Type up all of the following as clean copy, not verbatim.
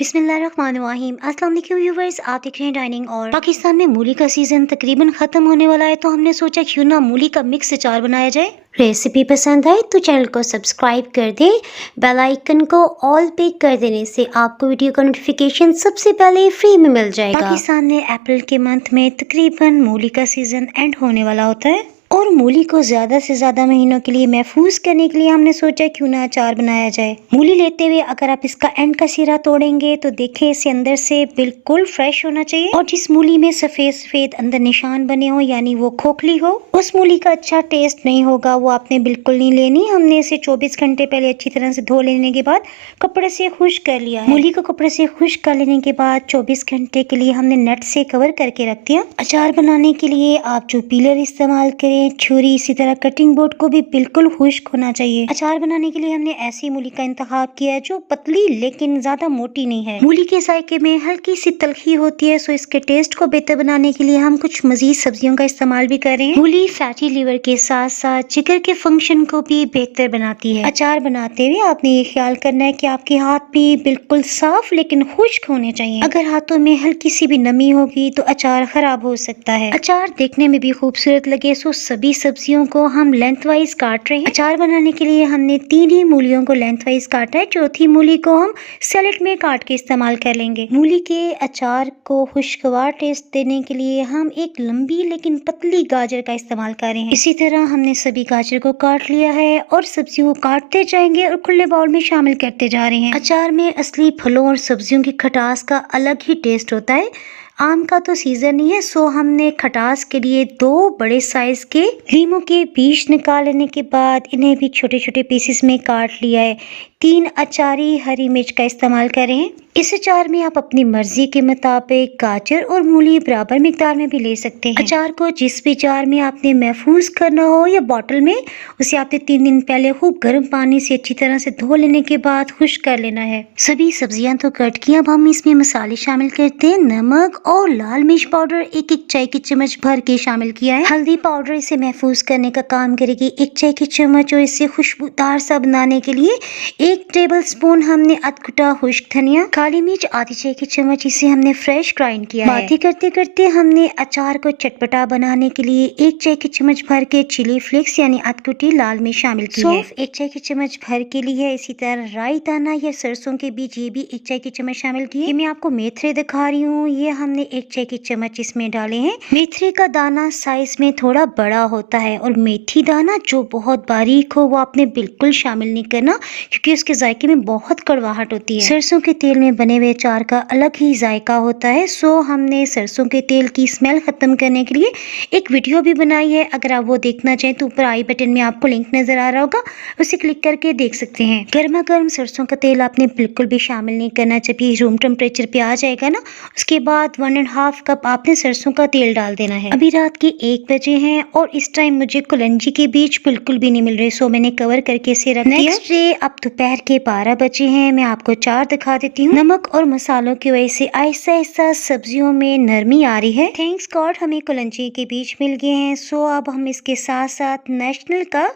बिस्मिल्लाहिर्रहमानिर्रहीम। अस्सलाम वालेकुम व्यूवर्स, आप देख रहे हैं डाइनिंग। और पाकिस्तान में मूली का सीज़न तकरीबन ख़त्म होने वाला है, तो हमने सोचा क्यों ना मूली का मिक्स अचार बनाया जाए। रेसिपी पसंद आए तो चैनल को सब्सक्राइब कर दें। बेल आइकन को ऑल पे कर देने से आपको वीडियो का नोटिफिकेशन सबसे पहले फ्री में मिल जाएगा। पाकिस्तान में अप्रैल के मंथ में तकरीबन मूली का सीज़न एंड होने वाला होता है और मूली को ज़्यादा से ज़्यादा महीनों के लिए महफूज करने के लिए हमने सोचा क्यों ना अचार बनाया जाए। मूली लेते हुए अगर आप इसका एंड का सिरा तोड़ेंगे तो देखें इसे अंदर से बिल्कुल फ्रेश होना चाहिए, और जिस मूली में सफ़ेद सफ़ेद अंदर निशान बने हो यानी वो खोखली हो, उस मूली का अच्छा टेस्ट नहीं होगा, वो आपने बिल्कुल नहीं लेनी। हमने इसे 24 घंटे पहले अच्छी तरह से धो लेने के बाद कपड़े से खुश्क कर लिया है। मूली को कपड़े से खुश्क कर लेने के बाद 24 घंटे के लिए हमने नेट से कवर करके रख दिया। अचार बनाने के लिए आप जो पीलर इस्तेमाल करें, छुरी, इसी तरह कटिंग बोर्ड को भी बिल्कुल खुश्क होना चाहिए। अचार बनाने के लिए हमने ऐसी मूली का इंतखाब किया है जो पतली लेकिन ज्यादा मोटी नहीं है। मूली के जायके में हल्की सी तलखी होती है, सो इसके टेस्ट को बेहतर बनाने के लिए हम कुछ मजीद सब्जियों का इस्तेमाल भी कर रहे हैं। मूली फैटी लीवर के साथ साथ जिगर के फंक्शन को भी बेहतर बनाती है। अचार बनाते हुए आपने ये ख्याल करना है कि आपके हाथ भी बिल्कुल साफ लेकिन खुश्क होने चाहिए। अगर हाथों में हल्की सी भी नमी होगी तो अचार खराब हो सकता है। अचार देखने में भी खूबसूरत लगे, सो सभी सब्जियों को हम लेंथ वाइज काट रहे हैं। अचार बनाने के लिए हमने 3 ही मूलियों को लेंथ वाइज काटा है, चौथी मूली को हम सैलेड में काट के इस्तेमाल कर लेंगे। मूली के अचार को खुशगवार टेस्ट देने के लिए हम एक लंबी लेकिन पतली गाजर का इस्तेमाल कर रहे हैं। इसी तरह हमने सभी गाजर को काट लिया है और सब्जियों को काटते जाएंगे और खुले बाउल में शामिल करते जा रहे हैं। अचार में असली फलों और सब्जियों की खटास का अलग ही टेस्ट होता है। आम का तो सीजन नहीं है, सो हमने खटास के लिए 2 बड़े साइज के लीमू के बीज निकाल लेने के बाद इन्हें भी छोटे छोटे पीसेस में काट लिया है। 3 अचारी हरी मिर्च का इस्तेमाल करें। इस अचार में आप अपनी मर्जी के मुताबिक गाजर और मूली बराबर मिकदार में भी ले सकते हैं। अचार को जिस भी जार में आपने महफूज करना हो या बॉटल में, उसे आपने 3 दिन पहले खूब गर्म पानी से अच्छी तरह से धो लेने के बाद खुश्क कर लेना है। सभी सब्जियां तो कट की, अब हम इसमें मसाले शामिल करते हैं। नमक और लाल मिर्च पाउडर 1-1 चाय की चम्मच भर के शामिल किया है। हल्दी पाउडर इसे महफूज करने का काम करेगी 1 चाय की चम्मच, और इसे खुशबूदार सा बनाने के लिए 1 टेबल स्पून हमने अधकुटा खुश्क धनिया, काली मिर्च आधी चाय की चम्मच, इसे हमने फ्रेश ग्राइंड किया है। बातें करते करते हमने अचार को चटपटा बनाने के लिए 1 चाय की चम्मच भर के चिली फ्लेक्स यानी अधकुटी लाल मिर्च शामिल की है। सौंफ 1 चाय की चम्मच भर के लिए है। इसी तरह राई दाना या सरसों के बीज ये भी 1 चाय की चम्मच शामिल की है। मैं आपको मेथरे दिखा रही हूँ, ये हमने 1 चाय की चम्मच इसमें डाले हैं। मेथरे का दाना साइज में थोड़ा बड़ा होता है, और मेथी दाना जो बहुत बारीक हो वो आपने बिल्कुल शामिल नहीं करना, क्योंकि उसके जायके में बहुत कड़वाहट होती है। सरसों के तेल में बने हुए अचार का अलग ही जायका होता है, सो हमने सरसों के तेल की स्मेल खत्म करने के लिए एक वीडियो भी बनाई है। अगर आप वो देखना चाहें तो ऊपर आई बटन में आपको लिंक नजर आ रहा होगा, उसे क्लिक करके देख सकते हैं। गर्मा गर्म सरसों का तेल आपने बिल्कुल भी शामिल नहीं करना। जब ये रूम टेम्परेचर पे आ जाएगा ना, उसके बाद 1.5 कप आपने सरसों का तेल डाल देना है। अभी रात के 1 बजे हैं और इस टाइम मुझे कुलंजी के बीज बिल्कुल भी नहीं मिल रहे, सो मैंने कवर करके इसे रख दिया। नेक्स्ट डे अब दोपहर के 12 बजे हैं। मैं आपको अचार दिखा देती हूँ। नमक और मसालों की वजह से आहिस्ता आहिस्ता सब्जियों में नरमी आ रही है। थैंक्स गॉड हमें कुलंजी के बीज मिल गए हैं। सो अब हम इसके साथ साथ नेशनल का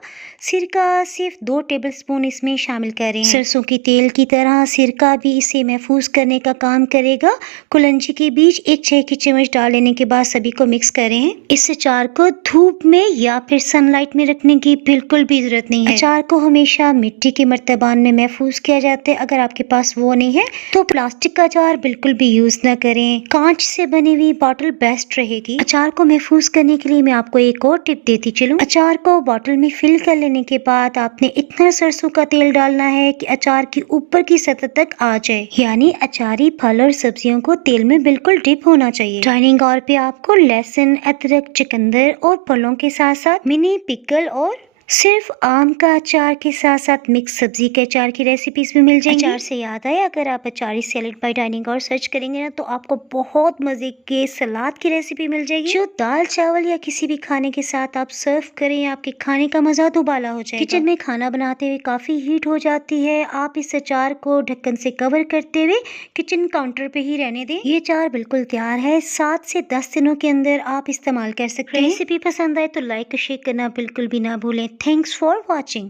सिरका सिर्फ 2 टेबल स्पून इसमें शामिल करें। सरसों की तेल की तरह सिरका भी इसे महफूज करने का काम करेगा। कुलंजी के बीज 1 चाय की चम्मच डाल लेने के बाद सभी को मिक्स करें। इस अचार को धूप में या फिर सनलाइट में रखने की बिल्कुल भी जरूरत नहीं है। अचार को हमेशा मिट्टी के मर्तबान में महफूज किया जाता है। अगर आपके पास वो नहीं है तो प्लास्टिक का अचार बिल्कुल भी यूज न करें। कांच से बनी हुई बॉटल बेस्ट रहेगी। अचार को महफूज करने के लिए मैं आपको एक और टिप देती चलूं। अचार को बॉटल में फिल कर लेने के बाद आपने इतना सरसों का तेल डालना है कि अचार की ऊपर की सतह तक आ जाए, यानी अचारी फल और सब्जियों को तेल में बिल्कुल डिप होना चाहिए। डाइनिंग और पे आपको लहसुन, अदरक, चुकंदर और फलों के साथ साथ मिनी पिकल और सिर्फ आम का अचार के साथ साथ मिक्स सब्जी के अचार की रेसिपीज भी मिल जाएंगी। अचार से याद आया, अगर आप अचारी सैलेड बाय डाइनिंग और सर्च करेंगे ना, तो आपको बहुत मजे के सलाद की रेसिपी मिल जाएगी, जो दाल चावल या किसी भी खाने के साथ आप सर्व करें, आपके खाने का मजा दुबाला हो जाएगा। किचन में खाना बनाते हुए काफी हीट हो जाती है, आप इस अचार को ढक्कन से कवर करते हुए किचन काउंटर पे ही रहने दें। ये अचार बिल्कुल तैयार है, 7 से 10 दिनों के अंदर आप इस्तेमाल कर सकते हैं। रेसिपी पसंद आए तो लाइक और शेयर करना बिल्कुल भी ना भूलें। Thanks for watching.